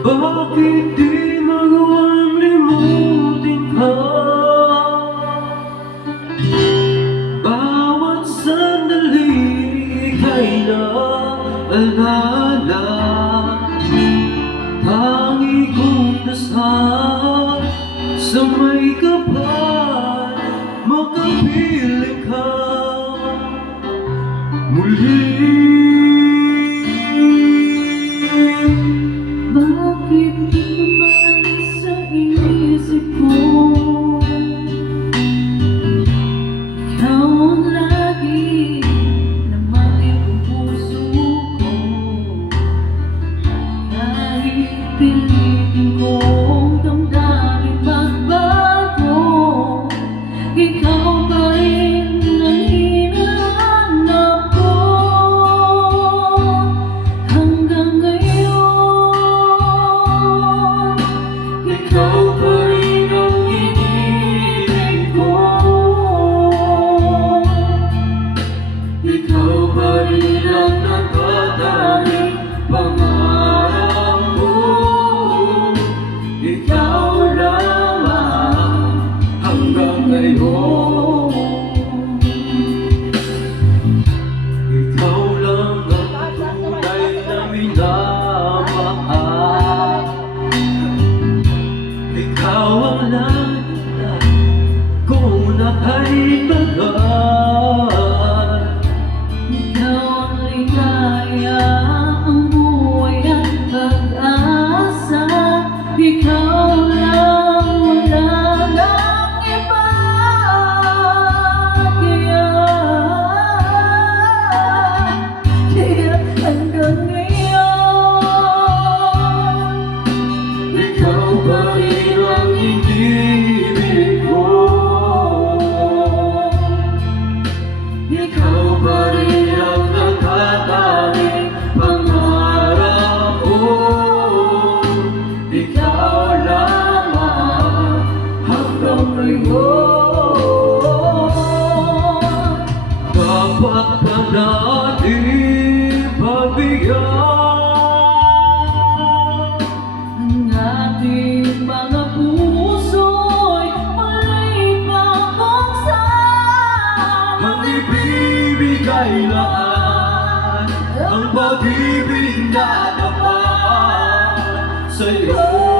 Bakit di magawang limutin ka? Bawat sandali ika'y naalala. Tangi kong dasal sa may kapal, makapiling ka muli. Bakit di umalis sa isip ko? Ikaw ang lagi namatid ang puso ko. Kahit pilitin kong damdamin magbago, ikaw pa rin ang hinahanap ko. Hanggang ngayon, ikaw pa rin ang iniibig ko. Ikaw pa rin ang nagtataning pangarap ko. Ikaw lamang hanggang ngayon. Ikaw lang ang tunay na minamahal. Ikaw ang lagi kung nakaibagal. Ikaw ang ligaya, ang buhay at pag-asa. Ikaw lang, wala nang iba. Kaya hanggang ngayon, Ikaw pa rin ang iniibig ko. Ikaw pa rin ang nagtataning pangarap ko. Ikaw lamang hanggang ngayon. Dapat ka natin pagbigyan. ang ating mga puso'y malay pagkuksan. Ang ibibigay lahat, ang pag-ibig na dapat sa'yo.